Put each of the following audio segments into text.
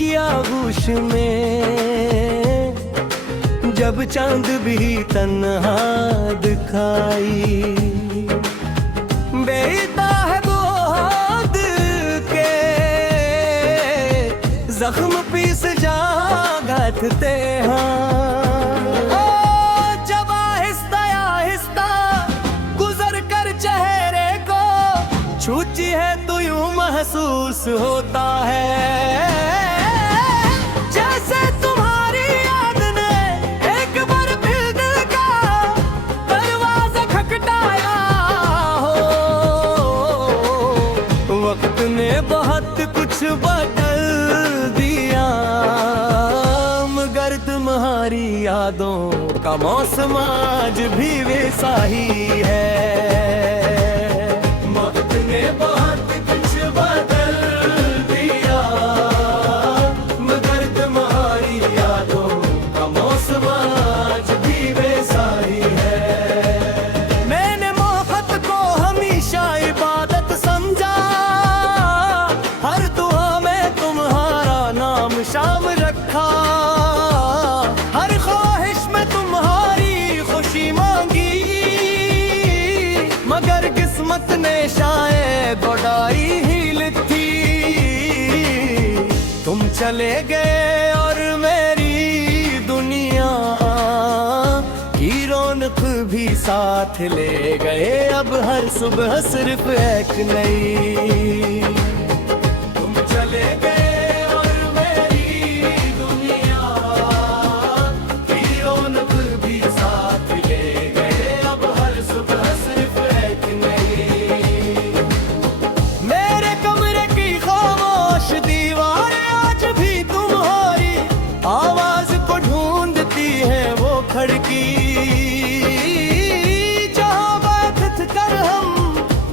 की आगोश में, जब चांद भी तन्हा दिखाई, बेता है बोध के जख्म पीस जा गाथते हाँ। जब आहिस्ता आहिस्ता गुजर कर चेहरे को छूती है तो यूं महसूस होता है जैसे तुम्हारी याद ने एक बार फिर दिल का दरवाजा खटखटाया हो। वक्त ने बहुत कुछ बदल दिया, मगर तुम्हारी यादों का मौसम आज भी वैसा ही है। वक्त ने बहुत कुछ बदल दिया, मगर तुम्हारी यादों का मौसम आज भी वैसा ही है। मैंने मोहब्बत को हमेशा इबादत समझा, हर दुआ में तुम्हारा नाम शाम रखा, हर ख्वाहिश में तुम्हारी खुशी मांगी, मगर किस्मत ने शायद डायरी ही लिखी। तुम चले गए और मेरी दुनिया की रौनक भी साथ ले गए, अब हर सुबह सिर्फ एक नई। तुम चले गए और मेरी दुनिया की रौनक भी साथ ले गए, अब हर सुबह सिर्फ एक नई। मेरे कमरे की खामोश दीवारें आज भी तुम्हारी आवाज को ढूंढती है, वो खिड़की जहां बैठ कर हम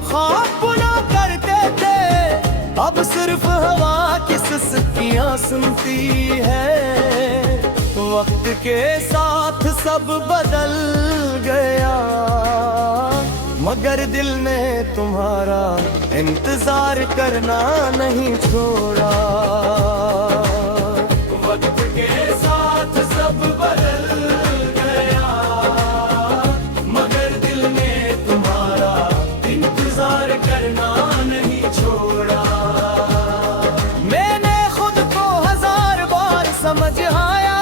ख्वाब बुना करते थे, अब सिर्फ हवा की सिसकियां सुनती है। वक्त के साथ सब बदल गया, मगर दिल ने तुम्हारा इंतजार करना नहीं छोड़ा। वक्त के साथ सब बदल गया, मगर दिल ने तुम्हारा इंतजार करना नहीं छोड़ा। मैंने खुद को 1000 बार समझ आया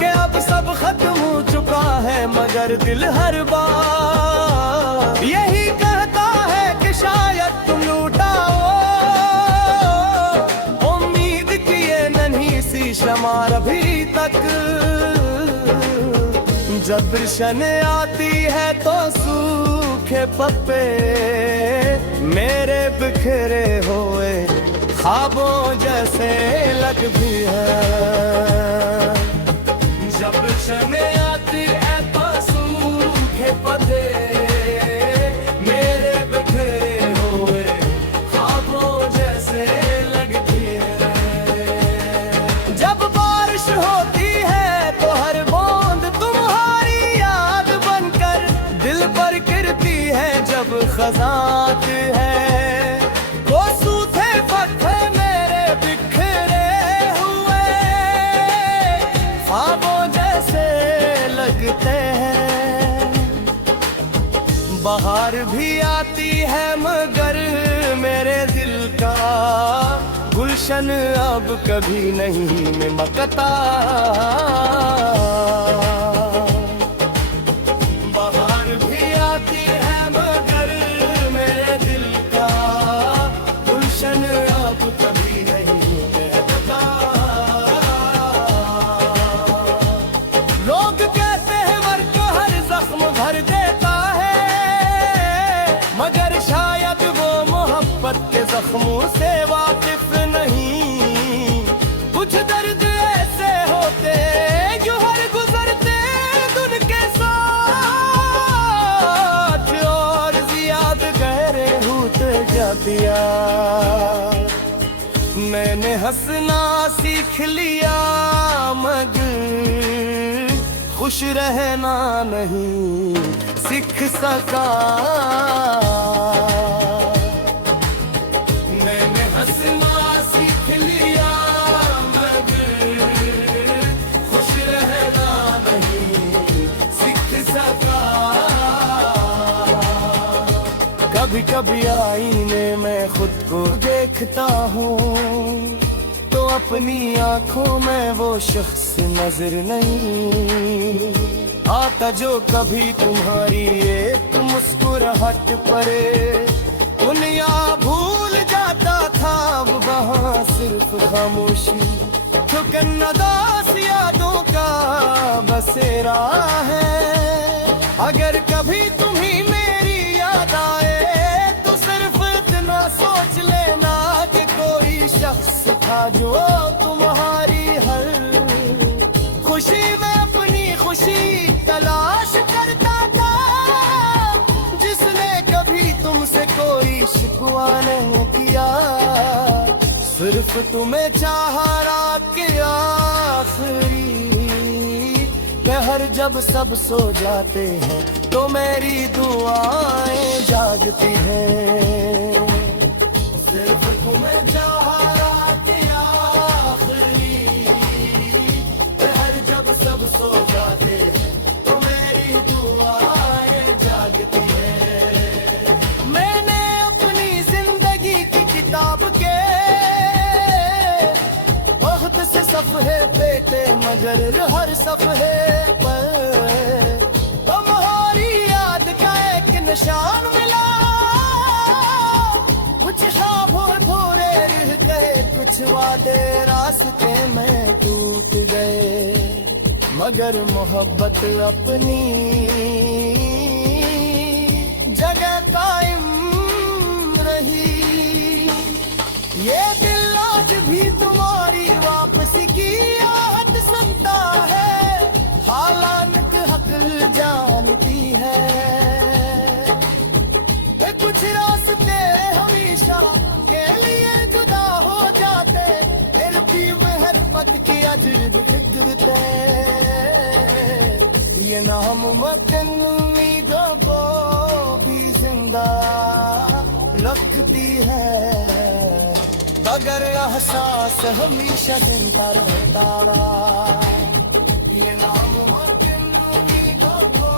कि अब सब खत्म हो चुका है, मगर दिल हर बार यही कहता है कि शायद तुम लूटा हो। उम्मीद की ये नन्ही सी शमा अभी तक, जब रोशन आती है तो सूखे पत्ते मेरे बिखरे हुए ख्वाबों जैसे लगती है। जब रोशन आती है तो सूखे पत्ते मेरे बिखरे हुए ख्वाबों जैसे लगती है। जब बारिश होती है तो हर बूंद तुम्हारी याद बनकर दिल पर गिरती है। जब खजात है वो सूखे पत्थर मेरे बिखरे हुए ख्वाबों जैसे लगते हैं। बाहर भी आती है मगर मेरे दिल का गुलशन अब कभी नहीं महकता। बाहर भी आती है मगर मेरे दिल का गुलशन अब कभी नहीं महकता। लोग कहते हैं वर्क हर जख्म भर देता है, मगर शायद वो मोहब्बत के जख्मों से वाकिफ नहीं। कुछ दर्द ऐसे होते जो हर गुजरते दिन के साथ और ज्यादा गहरे होते जातिया। मैंने हंसना सीख लिया मगर खुश रहना नहीं सीख सका। मैंने हंसना सीख लिया कभी कभी आईने में खुद को देखता हूँ तो अपनी आंखों में वो शख्स नजर नहीं आता जो कभी तुम्हारी एक मुस्कुराहट परे दुनिया भूल जाता था वहाँ सिर्फ खामोशी ठुकन्नदास यादों का बसेरा है। अगर कभी तुम्ही मेरी याद आए तो सिर्फ इतना सोच लेना कि कोई शख्स था जो तुम्हारी हर खुशी में अपनी खुशी तलाश करता था, जिसने कभी तुमसे कोई शिकवा नहीं किया, सिर्फ तुम्हें चाहा रात के आखिरी पहर जब सब सो जाते हैं तो मेरी दुआएं जागती हैं। सिर्फ तुम्हें चाहा रात के आखिरी पहर जब सब सो जाते हैं तो मेरी दुआएं जागती हैं। मैंने अपनी जिंदगी की किताब के बहुत से सफ़हे पेटे मगर हर सफ़हे पर तुम्हारी याद का एक निशान मिला। कुछ ख्वाब भूरे रह गए, कुछ वादे रास्ते में टूट गए, मगर मोहब्बत अपनी जगह कायम रही। ये दिल आज भी तुम्हारी वापसी की आहट सुनता है, हालांकि हक जानती है कि कुछ रास्ते हमेशा के लिए जुदा हो जाते, फिर भी मेहरबत की अजीब फिक्र ये नामुमकिन उम्मीदों को भी जिंदा रखती है, अगर एहसास हमेशा चिंता रहता रहा। ये नामुमकिन उम्मीदों को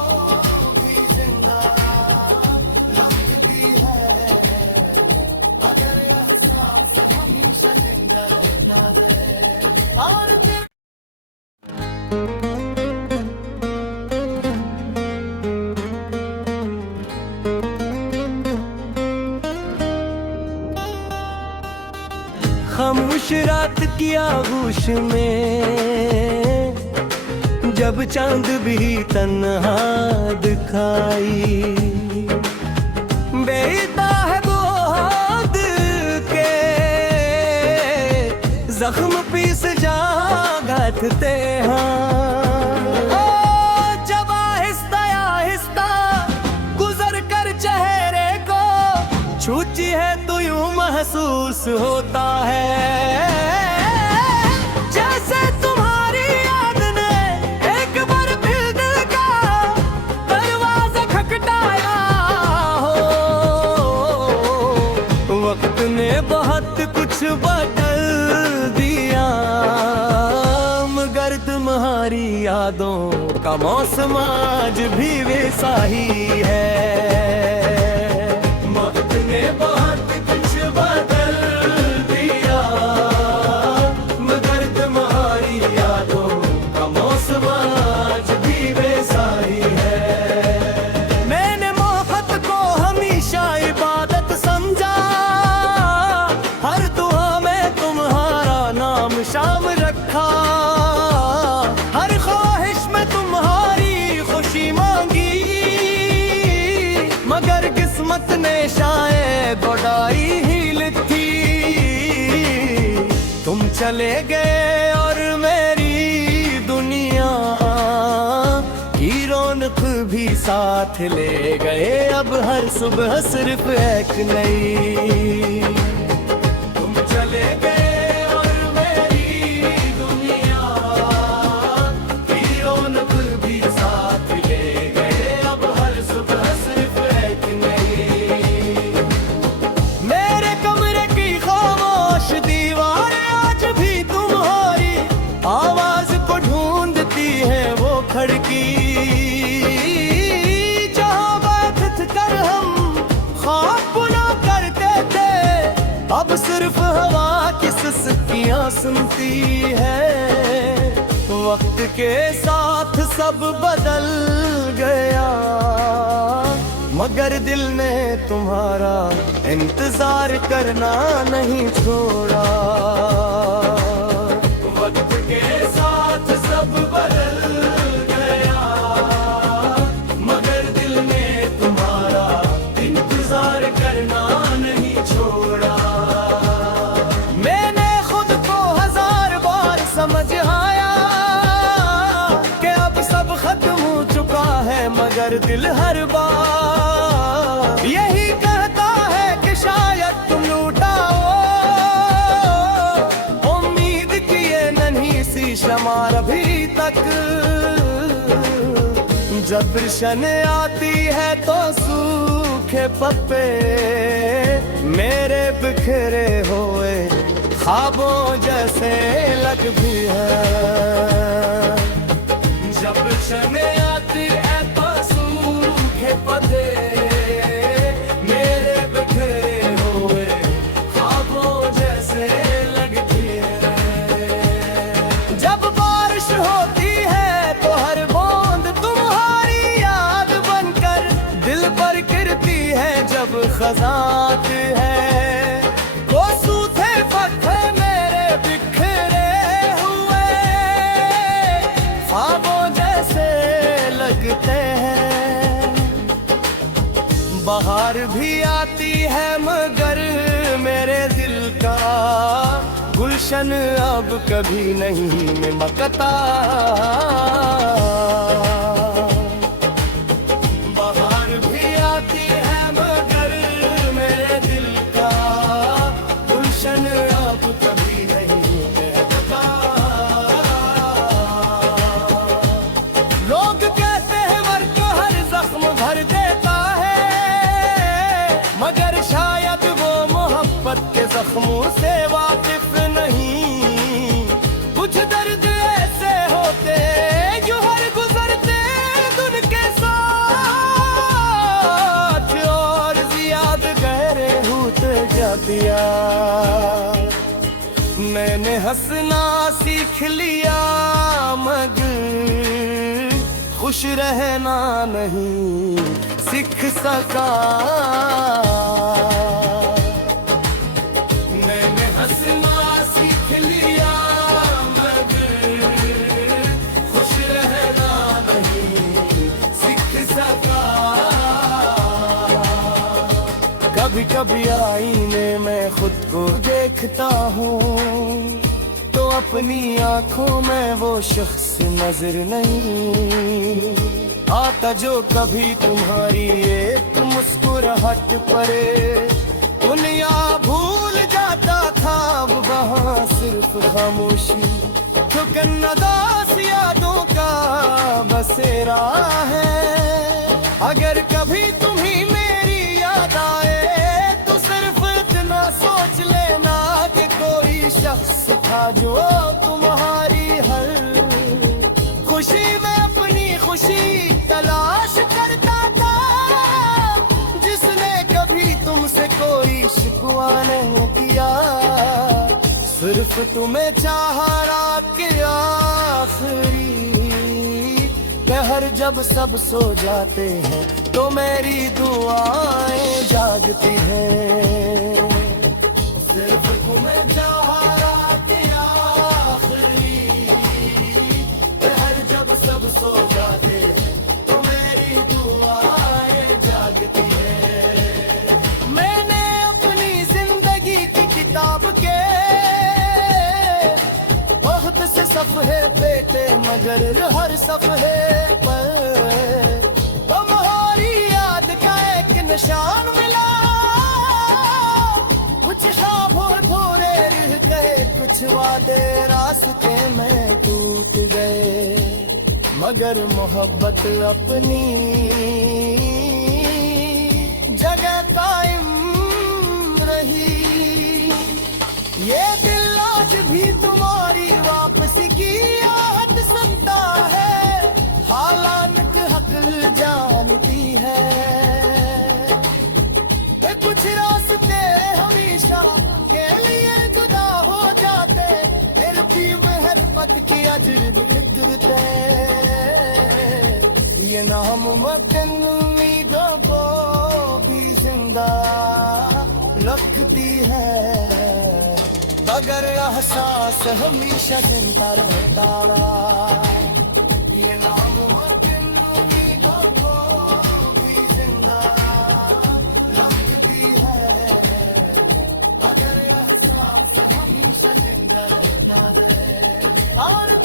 भी जिंदा रखती है, अगर एहसास हमेशा चिंता रहता है। और खामोश रात की आगोश में जब चांद भी तन्हा दिखाई, बेता है वो दिल के जख्म पीस जागते जब आहिस्ता आहिस्ता गुजर कर चेहरे को छूती है तो यूं महसूस होता है जैसे तुम्हारी याद ने एक बार फिर दिल का दरवाजा खटखटाया हो। वक्त ने बहुत कुछ बदल दिया, मगर तुम्हारी यादों का मौसम आज भी वैसा ही है। वक्त ने बहुत कुछ बदल दिया, मगर तुम्हारी यादों का मौसम आज भी वैसा ही है। मैंने मोहब्बत को हमेशा इबादत समझा, हर दुआ में तुम्हारा नाम शाम रखा, हर ख्वाहिश में तुम्हारी खुशी मांगी, मगर किस्मत ने शायद गोडाई ही लिखी। तुम चले गए और मेरी दुनिया की रौनक भी साथ ले गए, अब हर सुबह सिर्फ एक नई। तुम चले गए और मेरी दुनिया की रौनक भी साथ ले गए, अब हर सुबह सिर्फ एक नई। मेरे कमरे की खामोश दीवारें आज भी तुम्हारी आवाज को ढूंढती है, वो खड़की जहाँ बैठ कर हम ख्वाब सुनती है। वक्त के साथ सब बदल गया, मगर दिल ने तुम्हारा इंतजार करना नहीं छोड़ा। वक्त के साथ सब बदल गया, मगर दिल ने तुम्हारा इंतजार करना नहीं छोड़ा। मैंने खुद को 1000 बार समझ आया कि अब सब खत्म हो चुका है, मगर दिल हर बार यही कहता है कि शायद तुम लूटा हो। उम्मीद की ये नन्ही सी शमा अभी तक, जब रोशन आती है तो सूखे पत्ते मेरे बिखरे हुए ख्वाबों जैसे लग भी है। जब रोशन आती है तो सूखे पत्ते मेरे बिखरे हुए ख्वाबों जैसे लगती है। जब बारिश होती है तो हर बूंद तुम्हारी याद बनकर दिल पर गिरती है। जब खजात है वो सूखे पत्थर मेरे बिखरे हुए ख्वाबों जैसे लगते हैं। बाहर भी आती है मगर मेरे दिल का गुलशन अब कभी नहीं महकता। बाहर भी आती है मगर मेरे दिल का गुलशन अब कभी नहीं महकता। लोग कहते हैं वर्क हर जख्म भर देता है, मगर शायद वो मोहब्बत के जख्मों से वाकिफ नहीं। कुछ दर्द ऐसे होते जो हर गुजरते दिन के साथ और जियाद गहरे होते जातिया। मैंने हंसना सीख लिया मगर खुश रहना नहीं सीख सका। मैंने हंसना सीख लिया मगर खुश रहना नहीं सीख सका। कभी कभी आईने में खुद को देखता हूँ तो अपनी आंखों में वो शख्स नजर नहीं आता जो कभी तुम्हारी एक मुस्कुराहट पर दुनिया भूल जाता था। वहाँ सिर्फ खामोशी ठुकन्नदास यादों का बसेरा है। अगर कभी तुम्ही मेरी याद आए तो सिर्फ इतना सोच लेना कि कोई शख्स था जो तुम्हारी हर खुशी में अपनी खुशी तलाश करता था। जिसने कभी तुमसे कोई शिकवा नहीं किया, सिर्फ तुम्हें चाहा रात के आखिरी पहर जब सब सो जाते हैं तो मेरी दुआएं जागती हैं। सिर्फ तुम्हें चाहा रात के आखिरी पहर जब सब सो जाते हैं तो मेरी दुआएं जागती हैं। मैंने अपनी जिंदगी की किताब के बहुत से सफ़हे पेटे मगर हर सफ़हे पर तुम्हारी याद का एक निशान मिला। कुछ ख्वाब भोरे रह गए, कुछ वादे रास्ते में टूट गए, मगर मोहब्बत अपनी जगह कायम रही। ये दिल आज भी तुम्हारी वापसी की आहट सुनता है, हालात हक जानती है कि कुछ रास्ते हमेशा के लिए जुदा हो जाते, अजीब फितरते ये नामुमकिन उम्मीदों को भी जिंदा रखती है मगर एहसास हमेशा जिंदा रहता ये नामुमकिन उम्मीदों को भी जिंदा रखती है मगर एहसास हमेशा जिंदा रहता है और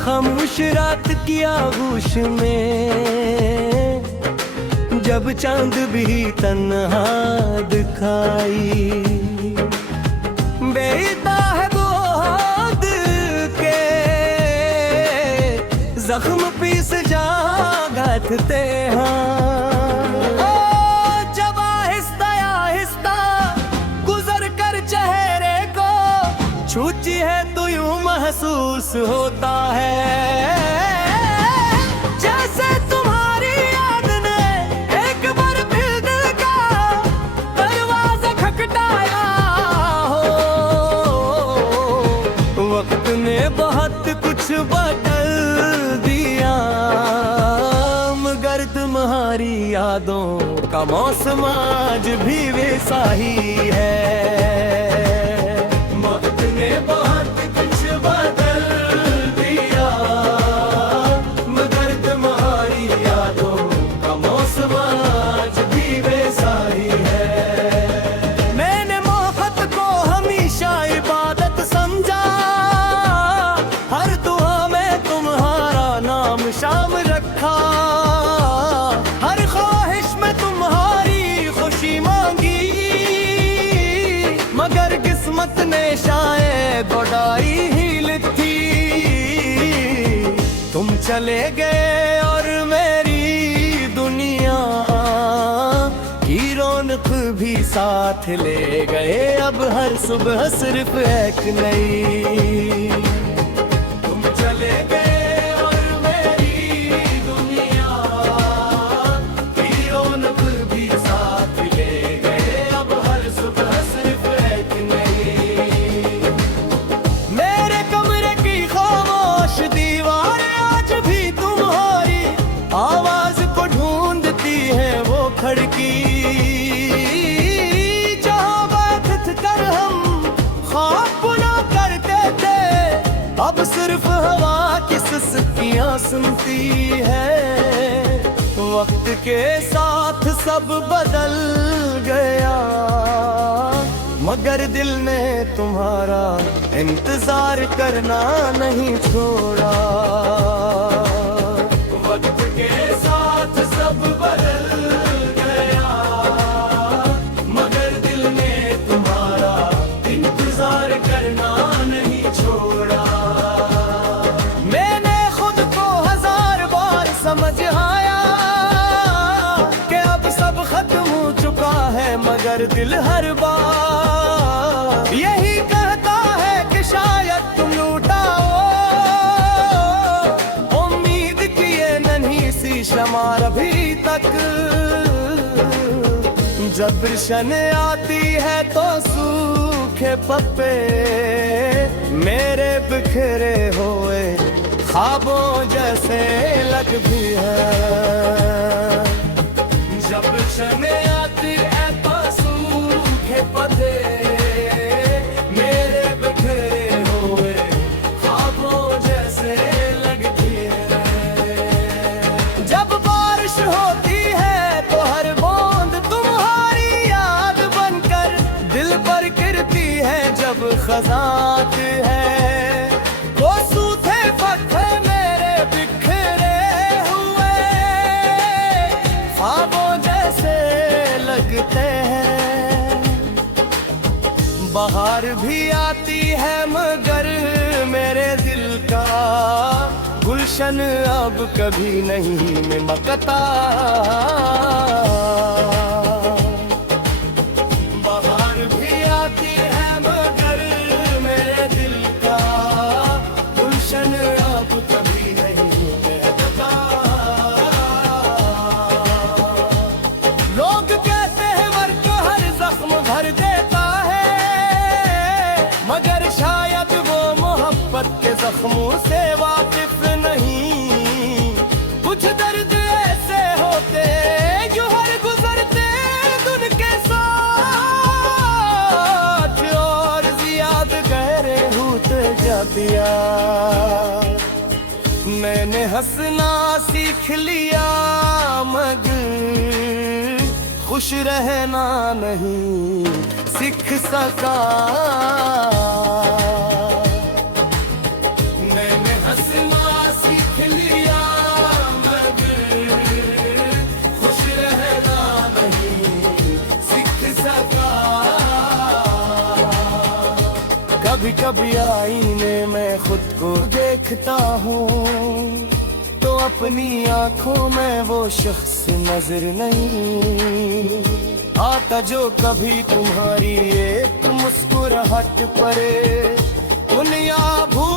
खामोश रात की आगोश में जब चांद भी तन्हा दिखाई बेता है वो दिल के जख्म पीस जागते जब आहिस्ता आहिस्ता गुजर कर चेहरे को छूची है तो यूं महसूस होता है जैसे तुम्हारी याद ने एक बार फिर दिल का दरवाजा खटखटाया हो वक्त ने बहुत कुछ बदल दिया मगर तुम्हारी यादों का मौसम आज भी वैसा ही है वक्त ने बहुत कुछ बदल दिया मगर तुम्हारी यादों का मौसम आज भी वैसा ही है मैंने मोहब्बत को हमेशा इबादत समझा हर दुआ में तुम्हारा नाम शाम रखा हर ख्वाहिश में तुम्हारी खुशी मांगी मगर किस्मत ने शायद डायरी ही लिखी तुम चले गए और मेरी दुनिया की रौनक भी साथ ले गए अब हर सुबह सिर्फ एक नई तुम चले गए और मेरी दुनिया की रौनक भी साथ ले गए अब हर सुबह सिर्फ एक नई मेरे कमरे की खामोश दीवार आज भी तुम्हारी आवाज को ढूंढती है वो खिड़की जहाँ बैठ कर हम ख्वाब बुना करते थे अब सिर्फ हवा की सिसकियाँ सुनती है वक्त के साथ सब बदल गया मगर दिल ने तुम्हारा इंतजार करना नहीं छोड़ा वक्त के साथ सब बदल गया मगर दिल ने तुम्हारा इंतजार करना नहीं छोड़ा मैंने खुद को 1000 बार समझ आया कि अब सब खत्म हो चुका है मगर दिल हर बार यही कहता है कि शायद तुम लूटा हो उम्मीद की ये नन्ही सी शमा अभी तक जब शन आती है तो सूखे पत्ते मेरे बिखरे हुए ख्वाबों जैसे लग भी है जब शन आती है तो सूखे पत्ते मेरे बिखरे हुए ख्वाबों जैसे लगती है जब बारिश होती है तो हर बूंद तुम्हारी याद बनकर दिल पर गिरती है जब खजात है वो सूखे पत्थर मेरे बिखरे हुए ख्वाबों जैसे लगते हैं बाहर भी आती है मगर मेरे दिल का गुलशन अब कभी नहीं महकता बाहर भी आती है मगर मेरे दिल का गुलशन अब कभी नहीं महकता जख्मों से वाकिफ नहीं। कुछ दर्द ऐसे होते जो हर गुजरते दिन के साथ, और जियाद गहरे होते जातिया। मैंने हंसना सीख लिया मगर खुश रहना नहीं सीख सका। मैंने हंसना सीख लिया मगर खुश रहना नहीं सीख सका। कभी कभी आईने में खुद को देखता हूँ तो अपनी आंखों में वो शख्स नजर नहीं आता जो कभी तुम्हारी एक मुस्कुराहट पर दुनिया भूल